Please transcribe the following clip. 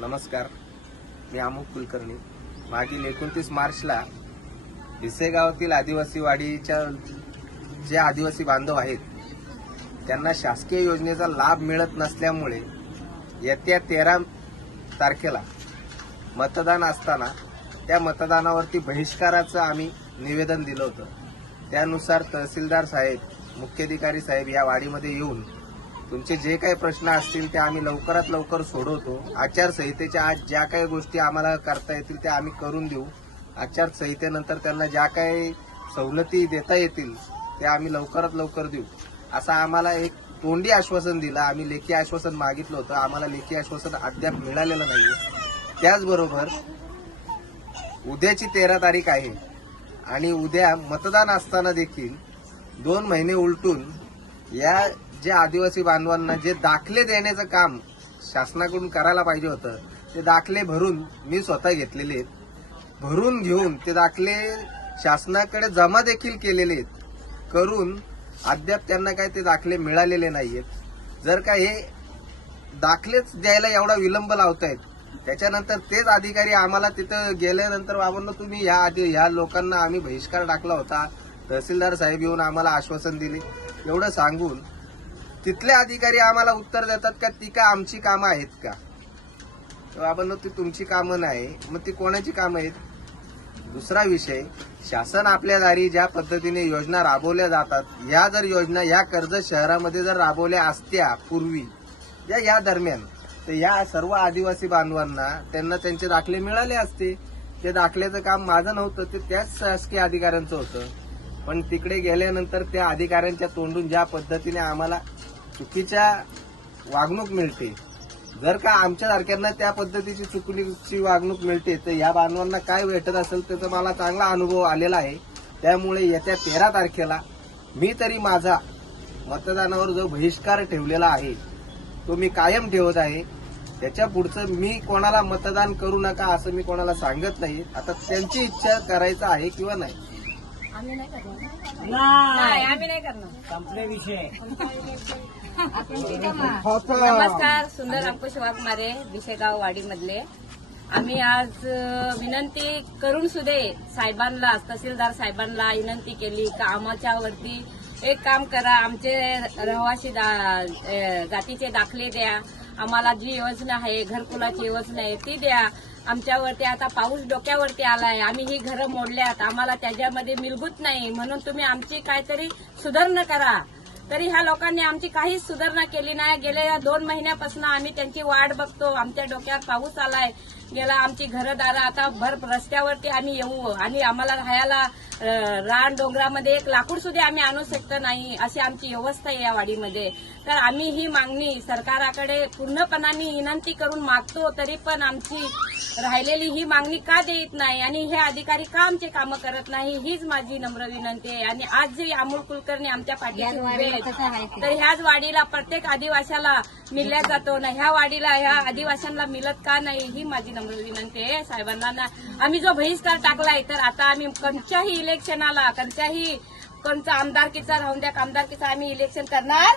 नमस्कार. मी अमुक कुलकर्णी. मागील एकोणतीस मार्चला भिसेगावातील आदिवासी वाडीच्या जे आदिवासी बांधव आहेत त्यांना शासकीय योजनेचा लाभ मिळत नसल्यामुळे येत्या तेरा तारखेला मतदान असताना त्या मतदानावरती बहिष्काराचं आम्ही निवेदन दिलं होतं. त्यानुसार तहसीलदार साहेब मुख्याधिकारी साहेब या वाडीमध्ये येऊन तुमचे जे काही प्रश्न असतील ते आम्ही लवकरात लवकर सोडवतो. आचारसंहितेच्या आज ज्या काही गोष्टी आम्हाला करता येतील त्या आम्ही करून देऊ. आचारसंहितेनंतर त्यांना ज्या काही सवलती देता येतील त्या आम्ही लवकरात लवकर देऊ. असं आम्हाला एक तोंडी आश्वासन दिलं. आम्ही लेखी आश्वासन मागितलं होतं. आम्हाला लेखी आश्वासन अद्याप मिळालेलं नाहीये. त्याचबरोबर उद्याची तेरा तारीख आहे आणि उद्या मतदान असताना देखील दोन महिने उलटून या जे आदिवासी बांधवांना जे दाखले देण्याचं काम शासनाकडून करायला पाहिजे होतं ते दाखले भरून मी स्वतः घेतलेले आहेत. भरून घेऊन ते दाखले शासनाकडे जमा देखील केलेले आहेत. करून अद्याप त्यांना काय ते दाखले मिळालेले नाहीयेत. जर का हे दाखलेच द्यायला एवढा विलंब लावतायत त्याच्यानंतर तेच अधिकारी आम्हाला तिथं गेल्यानंतर बाबांना तुम्ही ह्या आधी ह्या लोकांना आम्ही बहिष्कार टाकला होता. तहसीलदार साहेब येऊन आम्हाला आश्वासन दिले. एवढं सांगून तिथले अधिकारी आम्हाला उत्तर देतात का ती का आमची कामं आहेत का? बाबांना ती तुमची कामं नाही. मग ती कोणाची कामं आहेत? दुसरा विषय शासन आपल्या दारी ज्या पद्धतीने योजना राबवल्या जातात या जर योजना या कर्जत शहरामध्ये जर राबवल्या असत्या पूर्वी या या दरम्यान तर या सर्व आदिवासी बांधवांना त्यांना त्यांचे दाखले मिळाले असते. ते दाखल्याचं काम माझं नव्हतं ते त्याच शासकीय अधिकाऱ्यांचं होतं. पण तिकडे गेल्यानंतर त्या अधिकाऱ्यांच्या तोंडून ज्या पद्धतीने आम्हाला चुकीच्या वागणूक मिळते. जर का आमच्या सारख्यांना त्या पद्धतीची चुकीची वागणूक मिळते तर या बांधवांना काय भेटत असेल त्याचा मला चांगला अनुभव आलेला आहे. त्यामुळे येत्या तेरा तारखेला मी तरी माझा मतदानावर जो बहिष्कार ठेवलेला आहे तो मी कायम ठेवत आहे. त्याच्या पुढचं मी कोणाला मतदान करू नका असं मी कोणाला सांगत नाही. आता त्यांची इच्छा करायचं आहे किंवा नाही. आम्ही नाही करणार. नाही. आम्ही नाही करणार. संपले विषय. नमस्कार सुंदर अंकुश वाघमारे विषयगाव वाडी मधले आम्ही आज अ, विनंती करून सुदे साहेबांना तहसीलदार साहेबांना विनंती केली का आम्हाच्या वरती एक काम करा आमचे रहिवासी दा- अ, जातीचे दाखले द्या. आम्हाला जी योजना आहे घरकुलाची योजना आहे ती द्या. आमच्यावरती आता पाऊस डोक्यावरती आलाय. आम्ही ही घरं मोडल्यात. आम्हाला त्याच्यामध्ये मिलभूत नाही. म्हणून तुम्ही आमची काहीतरी सुधारणा करा. तरी ह्या लोकांनी आमची काहीच सुधारणा केली नाही. गेल्या दोन महिन्यापासून आम्ही त्यांची वाट बघतो. आमच्या डोक्यात पाऊस आलाय. गेला आमची घरदारं आता भर रस्त्यावरती आम्ही येऊ. आणि आम्हाला राहायला रान डोंगरामध्ये एक लाकूड सुद्धा आम्ही आणू शकत नाही अशी आमची व्यवस्था आहे या वाडीमध्ये. तर आम्ही ही मागणी सरकाराकडे पूर्णपणाने विनंती करून मागतो तरी पण आमची राहिलेली ही मागणी का देत नाही आणि हे अधिकारी का आमचे कामं करत नाही हीच माझी नम्र विनंती आहे. आणि आज जे अमोल कुलकर्णी आमच्या पाठीशी उभे आहेत तर ह्याच वाडीला प्रत्येक आदिवाशाला मिळल्या जातो ना ह्या वाडीला ह्या आदिवाशांना मिळत का नाही ही माझी नम्र विनंती आहे. साहेबांना ना आम्ही जो बहिष्कार टाकलाय तर आता आम्ही कोणत्याही इलेक्शनाला कोणत्याही कोणता आमदारकीचा राहून द्या आमदारकीचा आम्ही इलेक्शन करणार.